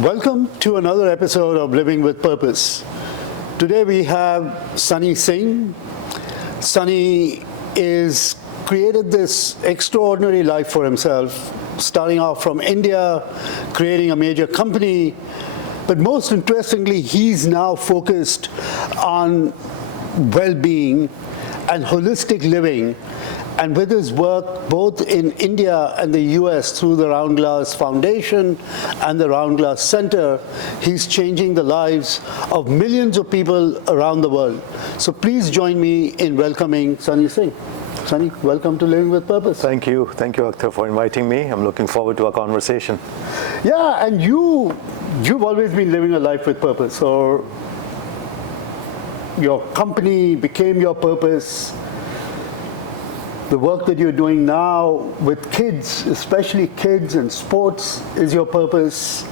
Welcome to another episode of Living with Purpose. Today we have Sunny Singh. Sunny is created this extraordinary life for himself, starting off from India, creating a major company, but most interestingly, he's now focused on well-being and holistic living. And with his work both in India and the US through the Roundglass Foundation and the Roundglass Center, he's changing the lives of millions of people around the world. So please join me in welcoming Sunny Singh. Sunny, welcome to Living with Purpose. Thank you, Akhtar, for inviting me. I'm looking forward to our conversation. Yeah, and you've always been living a life with purpose, or your company became your purpose. The work that you're doing now with kids, especially kids and sports, is your purpose.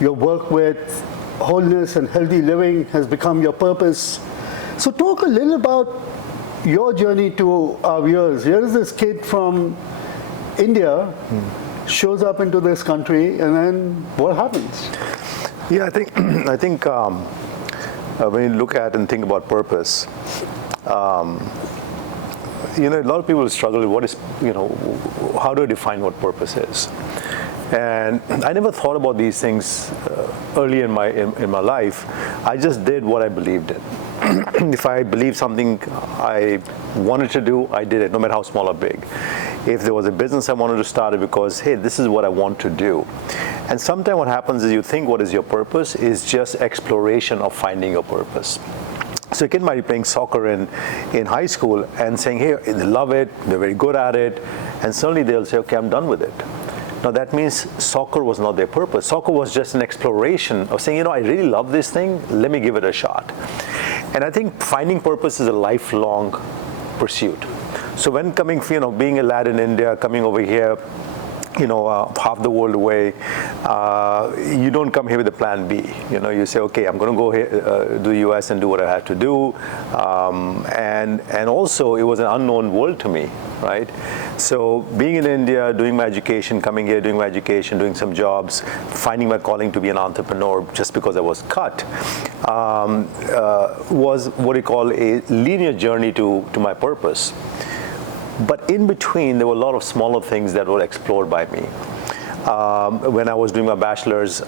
Your work with wholeness and healthy living has become your purpose. So talk a little about your journey to our viewers. Here is this kid from India, shows up into this country, and then what happens? Yeah, I think when you look at and think about purpose, a lot of people struggle with what is, how do I define what purpose is? And I never thought about these things early in my life. I just did what I believed in. If I believed something I wanted to do, I did it, no matter how small or big. If there was a business I wanted to start it because, hey, this is what I want to do. And sometimes what happens is you think what is your purpose is just exploration of finding your purpose. So a kid might be playing soccer in high school and saying, hey, they love it, they're very good at it, and suddenly they'll say, okay, I'm done with it. Now that means soccer was not their purpose. Soccer was just an exploration of saying, I really love this thing, let me give it a shot. And I think finding purpose is a lifelong pursuit. So when coming, being a lad in India, coming over here, half the world away, you don't come here with a plan B. You say, okay, I'm going to go here, do the US and do what I have to do. And also, it was an unknown world to me, right? So being in India, doing my education, coming here, doing my education, doing some jobs, finding my calling to be an entrepreneur just because I was cut, was what you call a linear journey to my purpose. But in between, there were a lot of smaller things that were explored by me. When I was doing my bachelor's,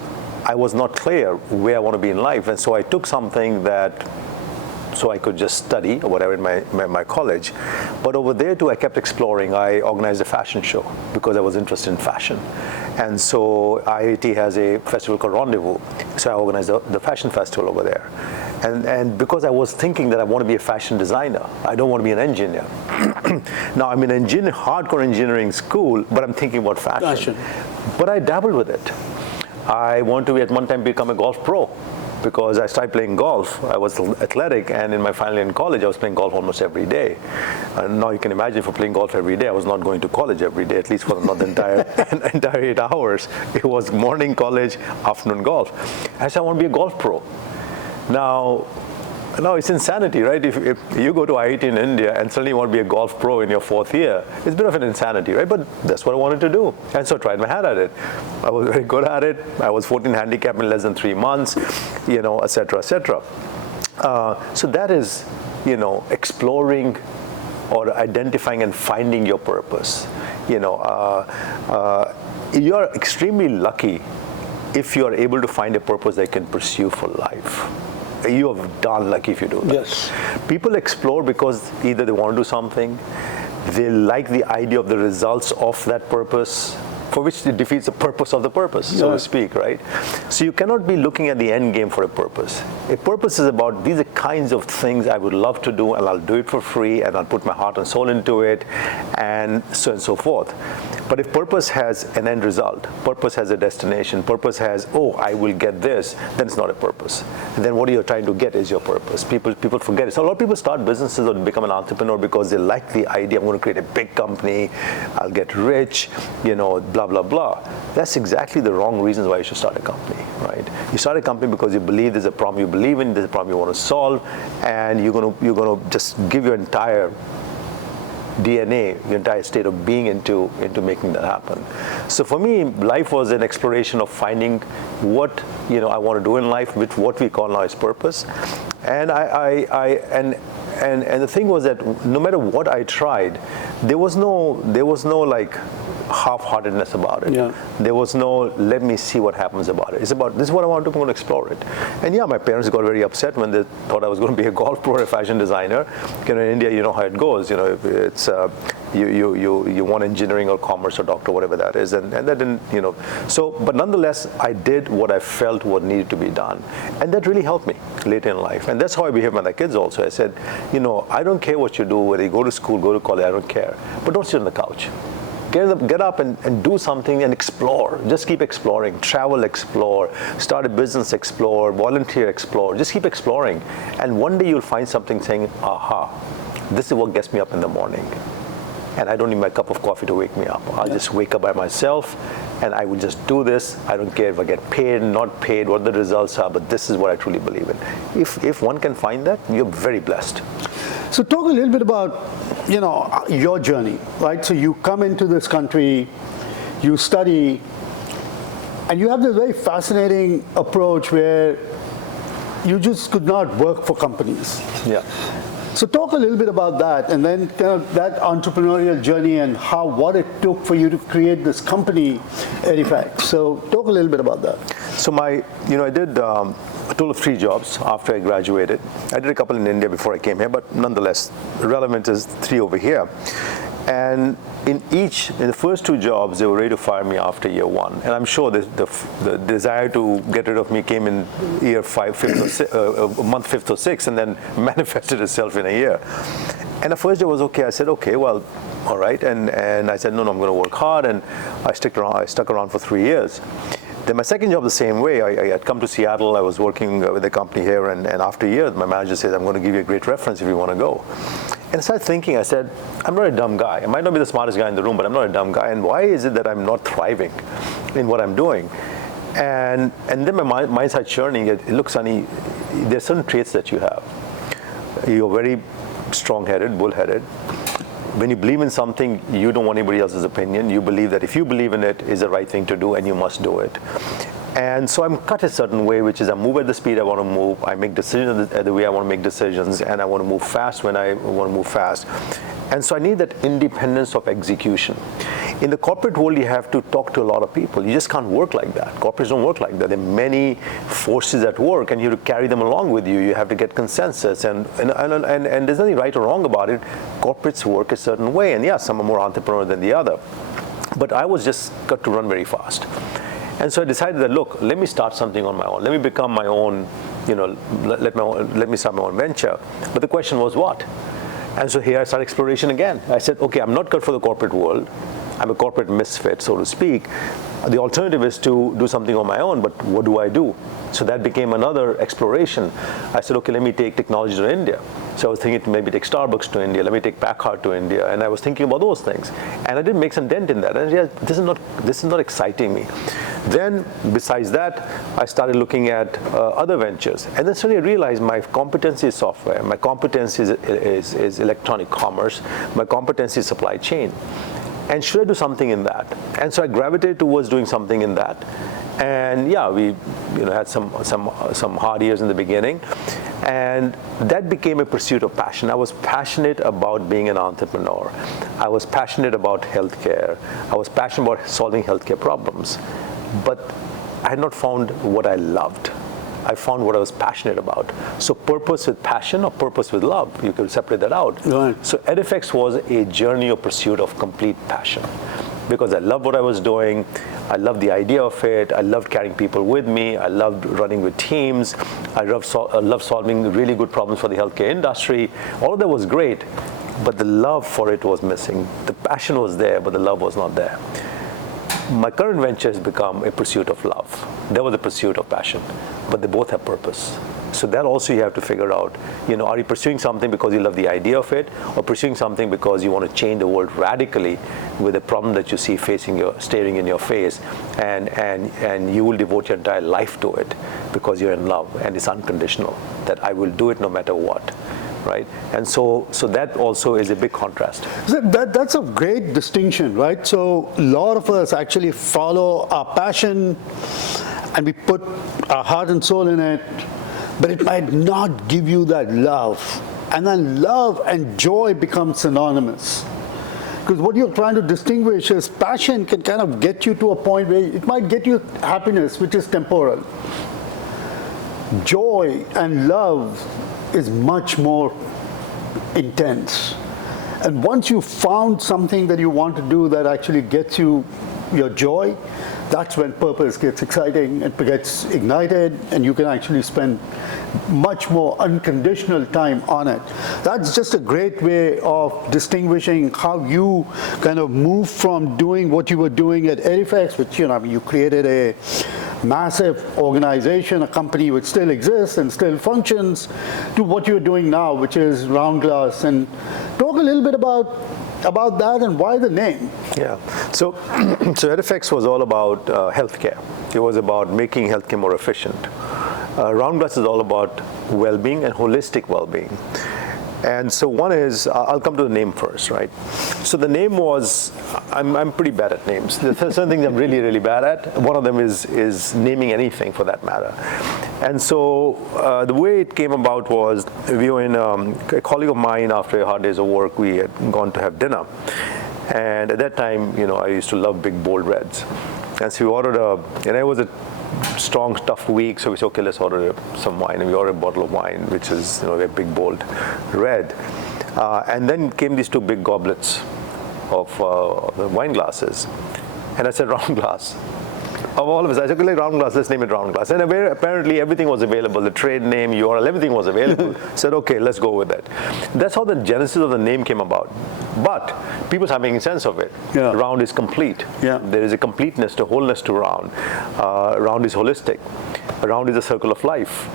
I was not clear where I want to be in life. And so I took something so I could just study or whatever in my college. But over there too, I kept exploring. I organized a fashion show because I was interested in fashion. And so IIT has a festival called Rendezvous. So I organized the fashion festival over there. And because I was thinking that I want to be a fashion designer, I don't want to be an engineer. Now I'm in hardcore engineering school, but I'm thinking about fashion. But I dabbled with it. I want to at one time become a golf pro because I started playing golf. I was athletic, and in my final year in college, I was playing golf almost every day. And now you can imagine, for playing golf every day, I was not going to college every day, at least for not the entire 8 hours. It was morning college, afternoon golf. I said, I want to be a golf pro. Now it's insanity, right? If you go to IIT in India and suddenly you want to be a golf pro in your 4th year, it's a bit of an insanity, right? But that's what I wanted to do. And so I tried my hand at it. I was very good at it. I was 14 handicap in less than 3 months, et cetera, et cetera. So that is, exploring or identifying and finding your purpose. You're extremely lucky if you are able to find a purpose that can pursue for life. You have darn lucky if you do that. Yes. People explore because either they want to do something, they like the idea of the results of that purpose, for which it defeats the purpose of the purpose, so to speak, right? So you cannot be looking at the end game for a purpose. A purpose is about, these are kinds of things I would love to do, and I'll do it for free, and I'll put my heart and soul into it, and so forth. But if purpose has an end result, purpose has a destination, purpose has, I will get this, then it's not a purpose. And then what you're trying to get is your purpose. People forget it. So a lot of people start businesses or become an entrepreneur because they like the idea, I'm going to create a big company, I'll get rich, blah, blah, blah. That's exactly the wrong reasons why you should start a company, right? You start a company because you believe there's a problem you believe in, there's a problem you want to solve, and you're going to just give your entire DNA, your entire state of being into making that happen. So for me, life was an exploration of finding what I want to do in life with what we call now as purpose. And and the thing was that no matter what I tried, there was no like half-heartedness about it. Yeah. There was no, let me see what happens about it. It's about, this is what I want to do, I'm going to explore it. And yeah, my parents got very upset when they thought I was going to be a golf pro or a fashion designer. In India, you know how it goes. It's you want engineering or commerce or doctor, whatever that is. And that didn't, So, but nonetheless, I did what I felt what needed to be done. And that really helped me later in life. And that's how I behave with my kids also. I said, I don't care what you do, whether you go to school, go to college, I don't care. But don't sit on the couch. Get up and do something and explore. Just keep exploring. Travel, explore. Start a business, explore. Volunteer, explore. Just keep exploring. And one day you'll find something saying, aha, this is what gets me up in the morning. And I don't need my cup of coffee to wake me up. I'll just wake up by myself and I will just do this. I don't care if I get paid, not paid, what the results are, but this is what I truly believe in. If one can find that, you're very blessed. So talk a little bit about, your journey, right? So you come into this country, you study, and you have this very fascinating approach where you just could not work for companies. Yeah. So talk a little bit about that, and then kind of that entrepreneurial journey and what it took for you to create this company, Edifact. So talk a little bit about that. So I did a total of 3 jobs after I graduated. I did a couple in India before I came here, but nonetheless, relevant is 3 over here. And in the first 2 jobs, they were ready to fire me after year 1. And I'm sure the desire to get rid of me came in year 5, month 5th or 6th, and then manifested itself in a year. And the first day was okay. I said, okay, well, all right. And I said, no, I'm going to work hard. And I stuck around for 3 years. Then my second job the same way. I had come to Seattle. I was working with a company here, and after a year, my manager said, I'm going to give you a great reference if you want to go. And I started thinking, I said, I'm not a dumb guy. I might not be the smartest guy in the room, but I'm not a dumb guy. And why is it that I'm not thriving in what I'm doing? And then my mind started churning. Look, Sunny, there's certain traits that you have. You're very strong-headed, bull-headed. When you believe in something, you don't want anybody else's opinion. You believe that if you believe in it, it's the right thing to do, and you must do it. And so I'm cut a certain way, which is I move at the speed I want to move. I make decisions at the way I want to make decisions, and I want to move fast when I want to move fast. And so I need that independence of execution. In the corporate world, you have to talk to a lot of people. You just can't work like that. Corporates don't work like that. There are many forces at work, and you have to carry them along with you. You have to get consensus, and there's nothing right or wrong about it. Corporates work a certain way, and yeah, some are more entrepreneurial than the other. But I was just got to run very fast. And so I decided that, look, let me start something on my own. Let me become my own, let me start my own venture. But the question was what? And so here I started exploration again. I said, okay, I'm not good for the corporate world. I'm a corporate misfit, so to speak. The alternative is to do something on my own, but what do I do? So that became another exploration. I said, okay, let me take technology to India. So I was thinking to maybe take Starbucks to India, let me take Packard to India, and I was thinking about those things. And I did make some dent in that. And yeah, this is not exciting me. Then, besides that, I started looking at other ventures. And then suddenly I realized my competency is software, my competency is electronic commerce, my competency is supply chain. And should I do something in that? And so I gravitated towards doing something in that. And yeah, we had some hard years in the beginning. And that became a pursuit of passion. I was passionate about being an entrepreneur. I was passionate about healthcare. I was passionate about solving healthcare problems. But I had not found what I loved. I found what I was passionate about. So purpose with passion or purpose with love, you could separate that out. Right. So Edifact was a journey of pursuit of complete passion. Because I loved what I was doing, I loved the idea of it, I loved carrying people with me, I loved running with teams, I loved solving really good problems for the healthcare industry. All of that was great, but the love for it was missing. The passion was there, but the love was not there. My current venture has become a pursuit of love. That was a pursuit of passion, but they both have purpose. So that also you have to figure out, are you pursuing something because you love the idea of it, or pursuing something because you want to change the world radically with a problem that you see staring in your face, and you will devote your entire life to it because you're in love, and it's unconditional, that I will do it no matter what. right? And so that also is a big contrast. That's a great distinction, right? So a lot of us actually follow our passion and we put our heart and soul in it, but it might not give you that love. And then love and joy become synonymous. Because what you're trying to distinguish is passion can kind of get you to a point where it might get you happiness, which is temporal. Joy and love is much more intense. And once you found something that you want to do that actually gets you your joy, that's when purpose gets exciting, it gets ignited, and you can actually spend much more unconditional time on it. That's just a great way of distinguishing how you kind of move from doing what you were doing at Edifex, which, you created a massive organization, a company which still exists and still functions, to what you're doing now, which is Roundglass. And talk a little bit about that and why the name. Yeah, so Edifex was all about healthcare. It was about making healthcare more efficient. Roundglass is all about well-being and holistic well-being. And so one is, I'll come to the name first, right? So the name was, I'm pretty bad at names. There's certain things I'm really, really bad at. One of them is naming anything for that matter. And so the way it came about was, we were in, a colleague of mine, after a hard days of work, we had gone to have dinner. And at that time, I used to love big, bold reds. And so we ordered and it was a strong, tough week, so we said, okay, let's order some wine. And we ordered a bottle of wine, which is, a big, bold red. And then came these two big goblets of the wine glasses. And I said, Roundglass. Of all of us, I said, okay, Roundglass, let's name it Roundglass. And apparently everything was available, the trade name, URL, everything was available. Said, okay, let's go with it. That's how the genesis of the name came about. But people start making sense of it. Yeah. Round is complete. Yeah. There is a completeness to wholeness to round. Round is holistic. Round is a circle of life.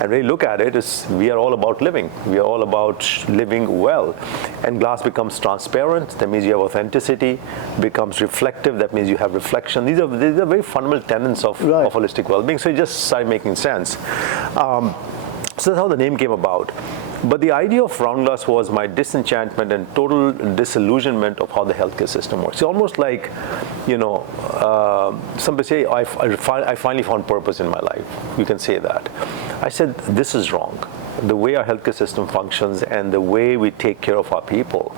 And when you look at it, we are all about living. We are all about living well. And glass becomes transparent. That means you have authenticity. Becomes reflective. That means you have reflection. These are very fundamental tenets of holistic well-being. So it just started making sense. So that's how the name came about. But the idea of Roundglass was my disenchantment and total disillusionment of how the healthcare system works. It's almost like, somebody say, I finally found purpose in my life. You can say that. I said, this is wrong. The way our healthcare system functions and the way we take care of our people,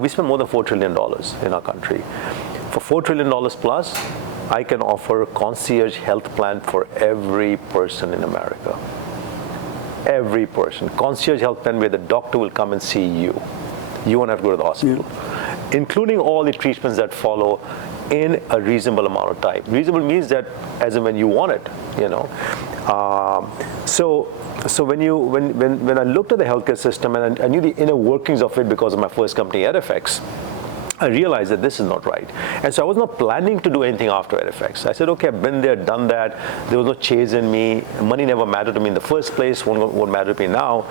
we spend more than $4 trillion in our country. For $4 trillion plus, I can offer a concierge health plan for every person in America. Every person. Concierge health plan where the doctor will come and see you. You won't have to go to the hospital. Yeah. Including all the treatments that follow in a reasonable amount of time. Reasonable means that as and when you want it, So when I looked at the healthcare system and I knew the inner workings of it because of my first company, Edifex, I realized that this is not right. And so I was not planning to do anything after Edifex. I said, okay, I've been there, done that. There was no chase in me. Money never mattered to me in the first place, won't matter to me now.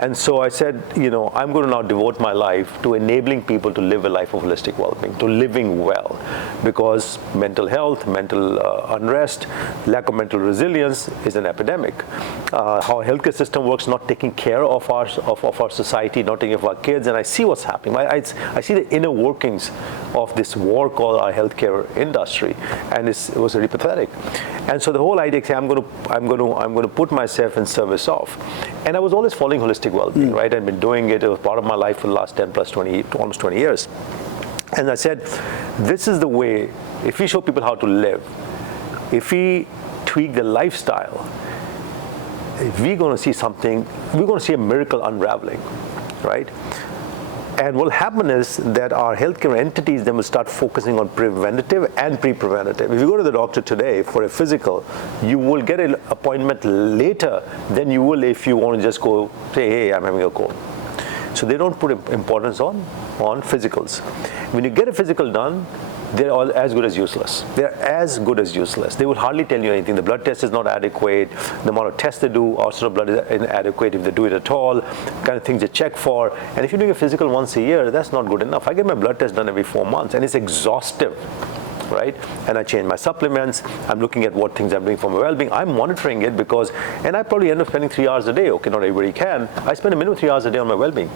And so I said, I'm going to now devote my life to enabling people to live a life of holistic well-being, to living well. Because mental health, mental unrest, lack of mental resilience is an epidemic. How our healthcare system works, not taking care of our society, not taking care of our kids, and I see what's happening. I see the inner working of this war called our healthcare industry, and it was really pathetic. And so the whole idea, I'm going to put myself in service of, and I was always following holistic well-being, right? I've been doing it. It was part of my life for the last 10 plus 20, almost 20 years. And I said, this is the way. If we show people how to live, if we tweak the lifestyle, we're going to see something. We're going to see a miracle unraveling, right? And what will happen is that our healthcare entities then will start focusing on preventative and pre-preventative. If you go to the doctor today for a physical, you will get an appointment later than you will if you want to just go say, hey, I'm having a cold. So they don't put importance on physicals. When you get a physical done, they're all as good as useless. They're as good as useless. They will hardly tell you anything. The blood test is not adequate. The amount of tests they do, also blood is inadequate if they do it at all, kind of things they check for. And if you're doing a physical once a year, that's not good enough. I get my blood test done every 4 months, and it's exhaustive. right? And I change my supplements. I'm looking at what things I'm doing for my well-being. I'm monitoring it because, and I probably end up spending 3 hours a day. Okay, not everybody can. I spend a minimum 3 hours a day on my well-being,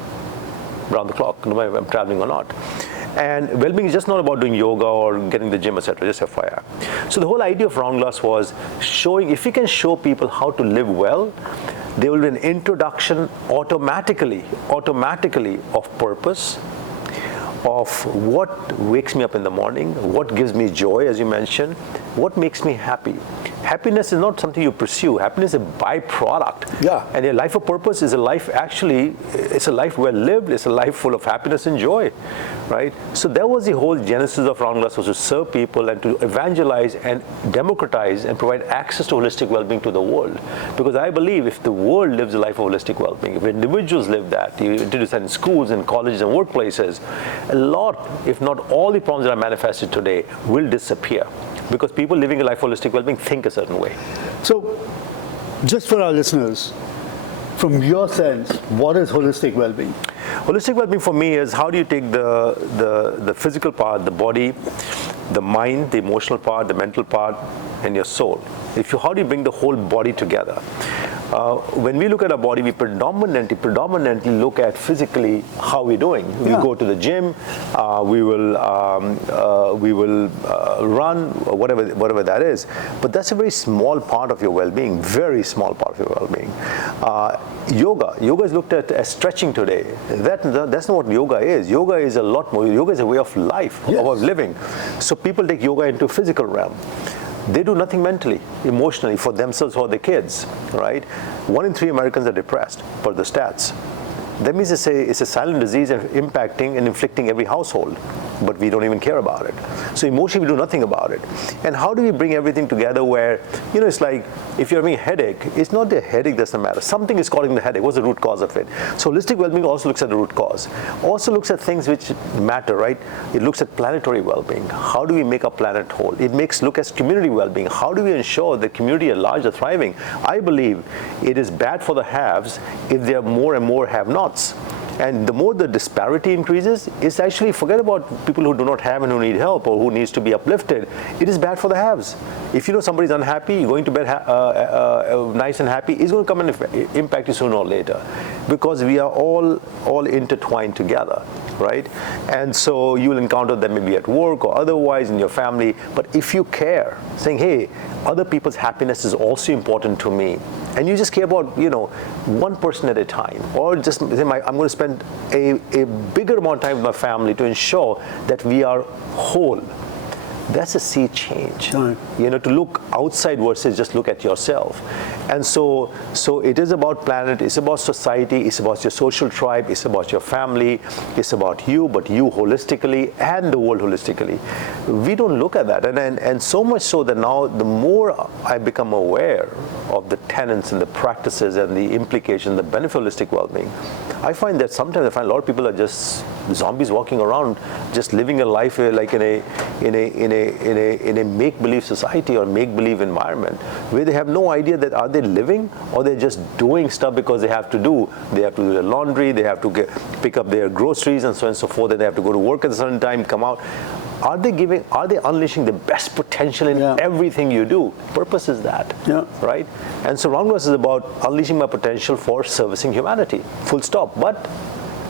around the clock, no matter if I'm traveling or not. And well-being is just not about doing yoga or getting the gym, etc. Just FYI. So the whole idea of Roundglass was showing, if we can show people how to live well, there will be an introduction automatically of purpose, of what wakes me up in the morning, what gives me joy, as you mentioned, what makes me happy. Happiness is not something you pursue. Happiness is a byproduct. Yeah. And a life of purpose is a life, actually, it's a life well lived. It's a life full of happiness and joy, right? So that was the whole genesis of Roundglass, was to serve people and to evangelize and democratize and provide access to holistic well-being to the world. Because I believe if the world lives a life of holistic well-being, if individuals live that, you introduce that in schools and colleges and workplaces, a lot, if not all the problems that are manifested today will disappear. Because people living a life of holistic well-being think a certain way. So, just for our listeners, from your sense, what is holistic well-being? Holistic well-being for me is how do you take the physical part, the body, the mind, the emotional part, the mental part, and your soul. How do you bring the whole body together? When we look at our body, we predominantly look at physically how we're doing. Yeah. We go to the gym, we will run, whatever that is. But that's a very small part of your well-being, very small part of your well-being. Yoga is looked at as stretching today. That's not what yoga is. Yoga is a lot more. Yoga is a way of life, Yes. of living. So people take yoga into physical realm. They do nothing mentally, emotionally, for themselves or their kids, right? 1 in 3 Americans are depressed, per the stats. That means it's a silent disease impacting and inflicting every household, but we don't even care about it. So emotionally, we do nothing about it. And how do we bring everything together where, it's like if you're having a headache, it's not the headache that's the matter. Something is causing the headache. What's the root cause of it? So holistic well-being also looks at the root cause. Also looks at things which matter, right? It looks at planetary well-being. How do we make our planet whole? It look at community well-being. How do we ensure the community at large are thriving? I believe it is bad for the haves if there are more and more have-nots. And the more the disparity increases, it's actually, forget about people who do not have and who need help or who needs to be uplifted. It is bad for the haves. If you know somebody's unhappy, going to bed nice and happy, it's going to come and impact you sooner or later. Because we are all intertwined together, right? And so you will encounter them maybe at work or otherwise in your family. But if you care, saying, hey, other people's happiness is also important to me, and you just care about, one person at a time, or just say, I'm going to spend a bigger amount of time with my family to ensure that we are whole. That's a sea change. Right. To look outside versus just look at yourself. And so it is about planet, it's about society, it's about your social tribe, it's about your family, it's about you, but you holistically and the world holistically. We don't look at that. And so much so that now the more I become aware of the tenets and the practices and the implications, the benefit of holistic well-being, I find that sometimes a lot of people are just zombies walking around, just living a life like in a make-believe society or make-believe environment where they have no idea that are they living or they're just doing stuff because they have to do their laundry, they have to pick up their groceries and so on and so forth, and they have to go to work at a certain time, come out. Are they unleashing the best potential in everything you do? Purpose is that, right? And so Roundglass is about unleashing my potential for servicing humanity, full stop. But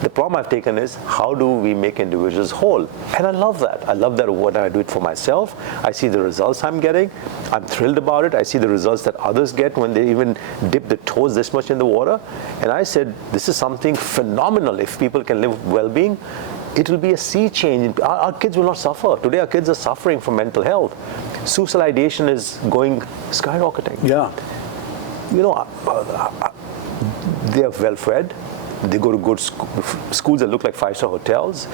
the problem I've taken is, how do we make individuals whole? And I love that. I love that when I do it for myself. I see the results I'm getting. I'm thrilled about it. I see the results that others get when they even dip their toes this much in the water. And I said, this is something phenomenal. If people can live well-being, it will be a sea change. Our kids will not suffer. Today, our kids are suffering from mental health. Suicidation is going skyrocketing. Yeah. They are well-fed. They go to good schools that look like 5-star hotels.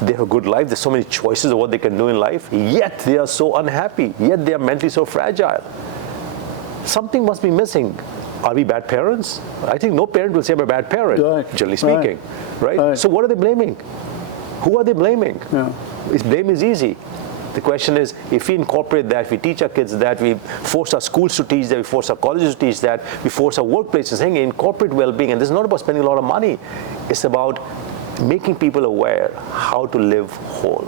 They have a good life. There's so many choices of what they can do in life. Yet they are so unhappy. Yet they are mentally so fragile. Something must be missing. Are we bad parents? I think no parent will say I'm a bad parent, generally speaking. Right? So what are they blaming? Who are they blaming? Blame is easy. The question is, if we incorporate that, we teach our kids that, we force our schools to teach that, we force our colleges to teach that, we force our workplaces, saying incorporate well-being. And this is not about spending a lot of money. It's about making people aware how to live whole.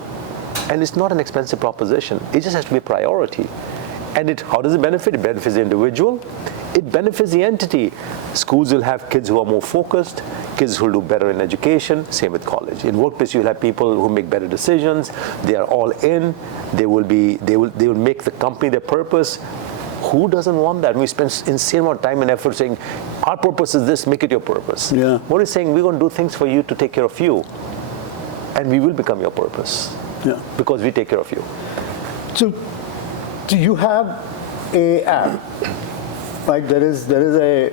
And it's not an expensive proposition. It just has to be a priority. And how does it benefit? It benefits the individual. It benefits the entity. Schools will have kids who are more focused, kids who will do better in education, same with college. In workplace, you'll have people who make better decisions. They are all in. They will make the company their purpose. Who doesn't want that? We spend insane amount of time and effort saying, our purpose is this, make it your purpose. Yeah. What is saying, we're going to do things for you to take care of you. And we will become your purpose. Yeah. Because we take care of you. So, do you have a app? Like there is a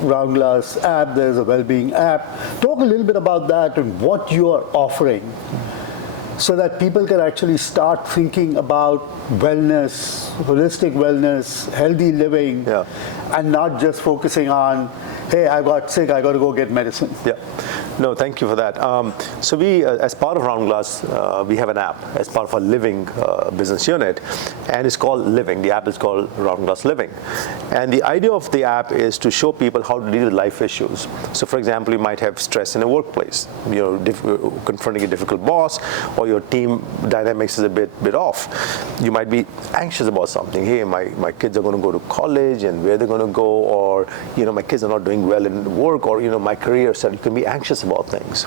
Roundglass app, there is a Wellbeing app. Talk a little bit about that and what you are offering so that people can actually start thinking about wellness, holistic wellness, healthy living, and not just focusing on, hey, I got sick, I got to go get medicine. Yeah. No, thank you for that. So we, as part of Roundglass, we have an app as part of our Living business unit, and it's called Living. The app is called Roundglass Living. And the idea of the app is to show people how to deal with life issues. So for example, you might have stress in a workplace. You're confronting a difficult boss, or your team dynamics is a bit off. You might be anxious about something. Hey, my kids are going to go to college, and where they're going to go, or my kids are not doing well in work, or my career. So you can be anxious about things.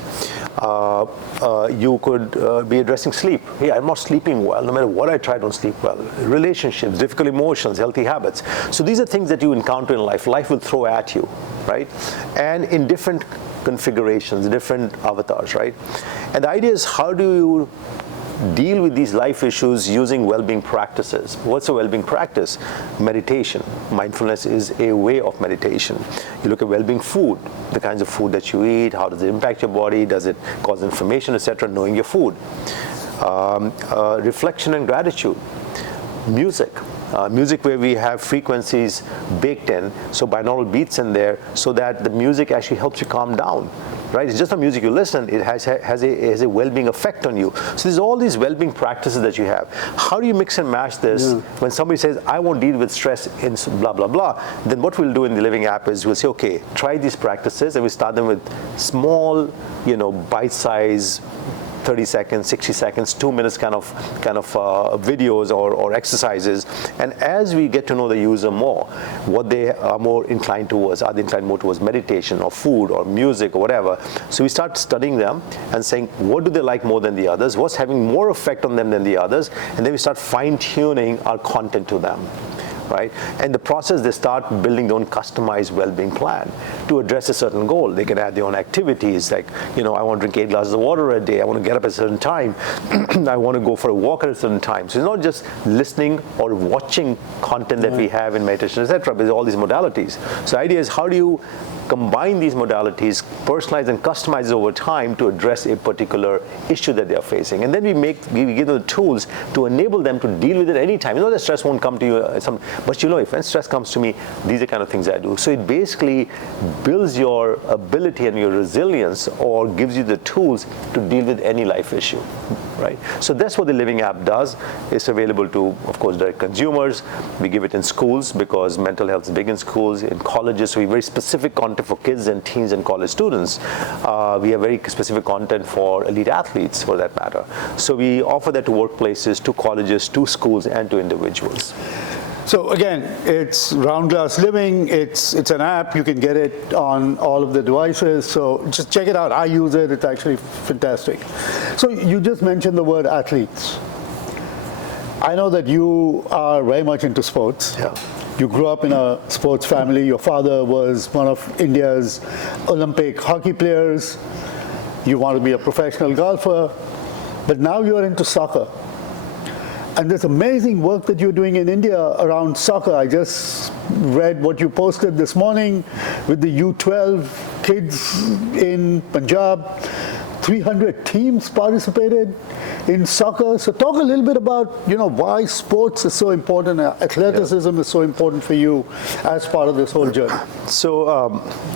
You could be addressing sleep. Hey, I'm not sleeping well. No matter what I try, I don't sleep well. Relationships, difficult emotions, healthy habits. So these are things that you encounter in life. Life will throw at you, right? And in different configurations, different avatars, right? And the idea is, how do you deal with these life issues using well-being practices? What's a well-being practice? Meditation. Mindfulness is a way of meditation. You look at well-being food, the kinds of food that you eat, how does it impact your body, does it cause inflammation, etc., knowing your food. Reflection and gratitude. Music. Music where we have frequencies baked in, so binaural beats in there, so that the music actually helps you calm down. Right? It's just not music you listen, it has a well-being effect on you. So there's all these well-being practices that you have. How do you mix and match this? When somebody says, I won't deal with stress in blah, blah, blah, then what we'll do in the Living app is we'll say, okay, try these practices, and we start them with small, bite-size, 30 seconds, 60 seconds, 2 minutes kind of videos or exercises. And as we get to know the user more, what they are more inclined towards, are they inclined more towards meditation or food or music or whatever. So we start studying them and saying, what do they like more than the others? What's having more effect on them than the others? And then we start fine-tuning our content to them. Right? And in the process, they start building their own customized well-being plan to address a certain goal. They can add their own activities, like, I want to drink 8 glasses of water a day. I want to get up at a certain time. I want to go for a walk at a certain time. So it's not just listening or watching content that we have in meditation, etc., but there's all these modalities. So the idea is, how do you combine these modalities, personalize and customize over time to address a particular issue that they are facing. And then we give them the tools to enable them to deal with it any time. That stress won't come to you, but if when stress comes to me, these are the kind of things I do. So it basically builds your ability and your resilience, or gives you the tools to deal with any life issue. Right? So that's what the Living app does. It's available to, of course, direct consumers. We give it in schools because mental health is big in schools, in colleges. So we have very specific content for kids and teens and college students. We have very specific content for elite athletes, for that matter. So we offer that to workplaces, to colleges, to schools, and to individuals. So again, it's Roundglass Living. It's an app. You can get it on all of the devices. So just check it out. I use it. It's actually fantastic. So you just mentioned the word athletes. I know that you are very much into sports. Yeah. You grew up in a sports family. Your father was one of India's Olympic hockey players. You want to be a professional golfer. But now you're into soccer. And there's amazing work that you're doing in India around soccer. I just read what you posted this morning with the U12 kids in Punjab. 300 teams participated in soccer. So talk a little bit about, why sports is so important, athleticism is so important for you as part of this whole journey. So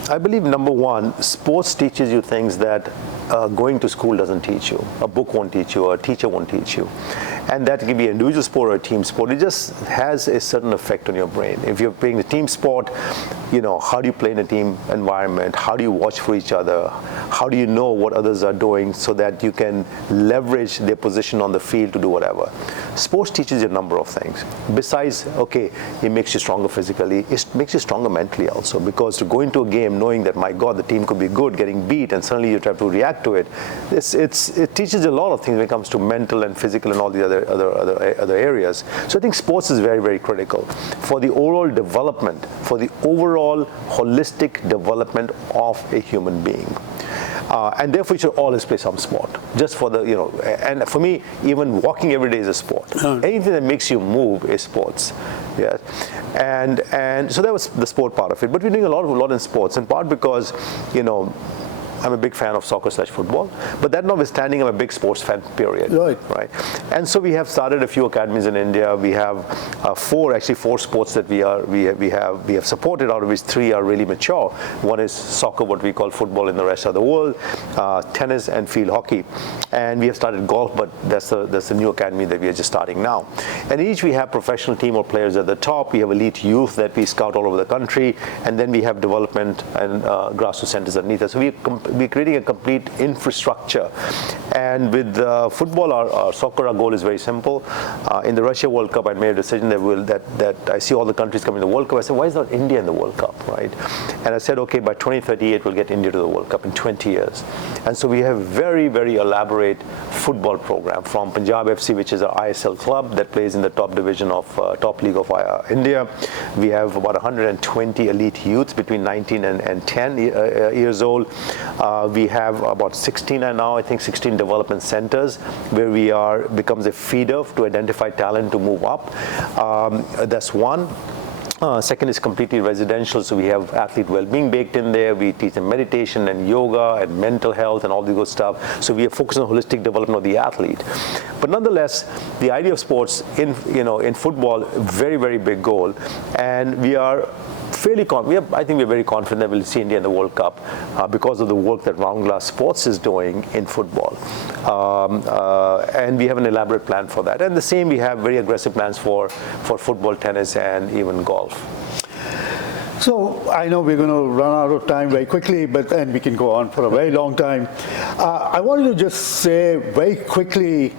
I believe, number one, sports teaches you things that going to school doesn't teach you. A book won't teach you, or a teacher won't teach you. And that can be an individual sport or a team sport. It just has a certain effect on your brain. If you're playing a team sport, how do you play in a team environment? How do you watch for each other? How do you know what others are doing so that you can leverage their position on the field to do whatever? Sports teaches you a number of things. Besides, it makes you stronger physically, it makes you stronger mentally also, because to go into a game knowing that, my God, the team could be good, getting beat, and suddenly you have to react to it, it teaches you a lot of things when it comes to mental and physical and all the other areas. So I think sports is very, very critical for the overall development, for the overall holistic development of a human being. And therefore, you should always play some sport. Just for the, and for me, even walking every day is a sport. Anything that makes you move is sports. Yeah. And so that was the sport part of it. But we're doing a lot in sports, in part because, I'm a big fan of soccer/football, but that notwithstanding, I'm a big sports fan, period. Right. And so we have started a few academies in India. We have four sports that we have supported, out of which 3 are really mature. One is soccer, what we call football in the rest of the world, tennis and field hockey. And we have started golf, but that's the new academy that we are just starting now. And each we have professional team or players at the top. We have elite youth that we scout all over the country, and then we have development and grassroots centers underneath us. So we're creating a complete infrastructure. And with football, our soccer, our goal is very simple. In the Russia World Cup, I made a decision that I see all the countries coming to the World Cup. I said, why is not India in the World Cup, right? And I said, by 2038, we'll get India to the World Cup in 20 years. And so we have a very, very elaborate football program from Punjab FC, which is our ISL club that plays in the top division of top league of India. We have about 120 elite youths between 19 and 10 years old. We have about 16 now, I think 16 development centers where we becomes a feeder to identify talent to move up. That's one. Second is completely residential, so we have athlete well-being baked in there. We teach them meditation and yoga and mental health and all the good stuff. So we are focused on holistic development of the athlete. But nonetheless, the idea of sports in football, very, very big goal, and we are I think we're very confident that we'll see India in the World Cup because of the work that Roundglass Sports is doing in football. And we have an elaborate plan for that. And the same, we have very aggressive plans for football, tennis, and even golf. So I know we're going to run out of time very quickly, and we can go on for a very long time. I wanted to just say very quickly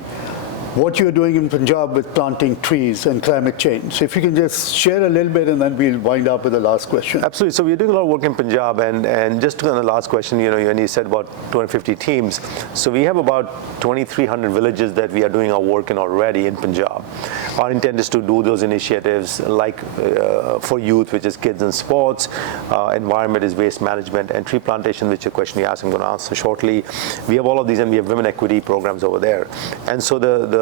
what you're doing in Punjab with planting trees and climate change. So if you can just share a little bit, and then we'll wind up with the last question. Absolutely. So we're doing a lot of work in Punjab, and just on the last question, you said about 250 teams. So we have about 2,300 villages that we are doing our work in already in Punjab. Our intent is to do those initiatives like for youth, which is kids and sports, environment is waste management, and tree plantation, which is a question you asked, I'm going to answer shortly. We have all of these, and we have women equity programs over there. And so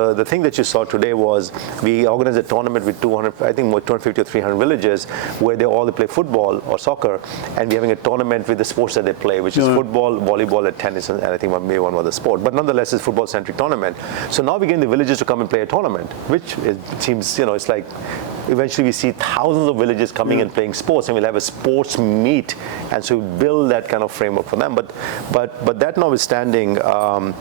the thing that you saw today was we organized a tournament with 250 or 300 villages where they all play football or soccer, and we're having a tournament with the sports that they play, which is football, volleyball, and tennis, and I think maybe one other sport. But nonetheless, it's a football-centric tournament. So now we're getting the villages to come and play a tournament, which it seems, it's like eventually we see thousands of villages coming and playing sports, and we'll have a sports meet, and so we build that kind of framework for them. But that notwithstanding, on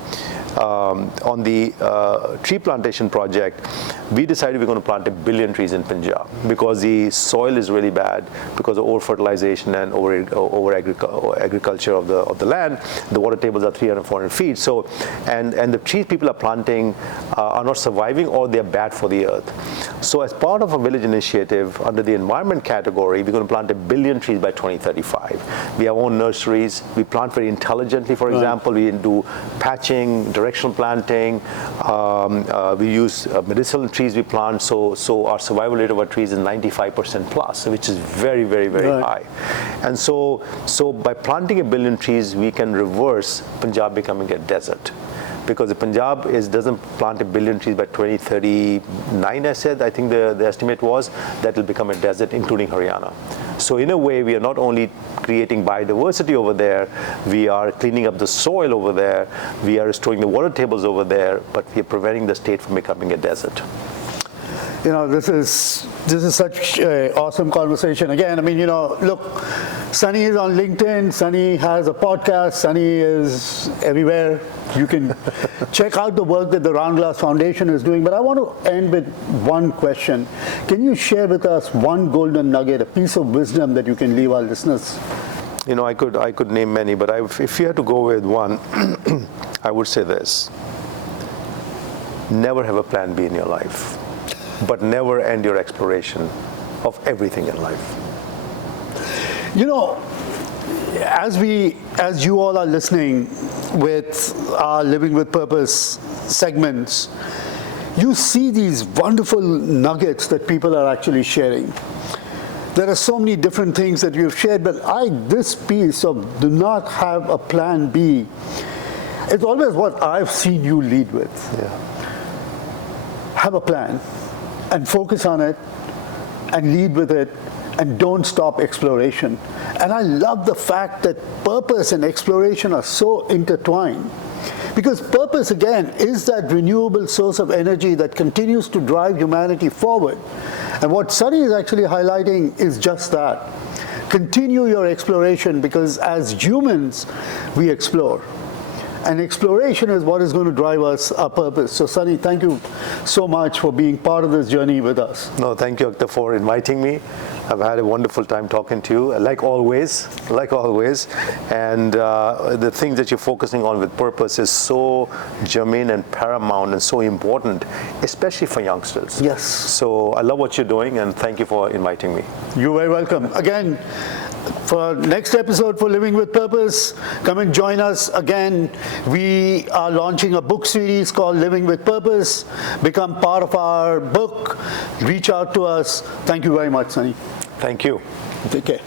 the tree plantation project, we decided we're going to plant 1 billion trees in Punjab because the soil is really bad because of over-fertilization and over agriculture of the land. The water tables are 300-400 feet. So, and the trees people are planting are not surviving, or they're bad for the earth. So as part of a village initiative under the environment category, we're going to plant 1 billion trees by 2035. We have our own nurseries. We plant very intelligently. For example, we do patching, directional planting. We use medicinal trees we plant, so our survival rate of our trees is 95% plus, which is very, very, very high. And so by planting 1 billion trees, we can reverse Punjab becoming a desert. Because the Punjab doesn't plant 1 billion trees by 2039, I think the estimate was, that will become a desert, including Haryana. So in a way, we are not only creating biodiversity over there, we are cleaning up the soil over there, we are restoring the water tables over there, but we are preventing the state from becoming a desert. This is such an awesome conversation. Again, look, Sunny is on LinkedIn. Sunny has a podcast. Sunny is everywhere. You can check out the work that the Roundglass Foundation is doing. But I want to end with one question. Can you share with us one golden nugget, a piece of wisdom that you can leave our listeners? I could name many, but if you had to go with one, I would say this. Never have a plan B in your life, but never end your exploration of everything in life. As you all are listening with our Living with Purpose segments, you see these wonderful nuggets that people are actually sharing. There are so many different things that you've shared, but this piece of do not have a plan B, it's always what I've seen you lead with. Yeah. Have a plan and focus on it and lead with it and don't stop exploration. And I love the fact that purpose and exploration are so intertwined. Because purpose, again, is that renewable source of energy that continues to drive humanity forward. And what Sunny is actually highlighting is just that. Continue your exploration, because as humans, we explore. And exploration is what is going to drive us our purpose. So Sunny, thank you so much for being part of this journey with us. No, thank you, Akhtar, for inviting me. I've had a wonderful time talking to you, like always. And the things that you're focusing on with purpose is so germane and paramount and so important, especially for youngsters. Yes. So I love what you're doing, and thank you for inviting me. You're very welcome. Again, for next episode for Living with Purpose, come and join us again. We are launching a book series called Living with Purpose. Become part of our book. Reach out to us. Thank you very much, Sunny. Thank you. Take care.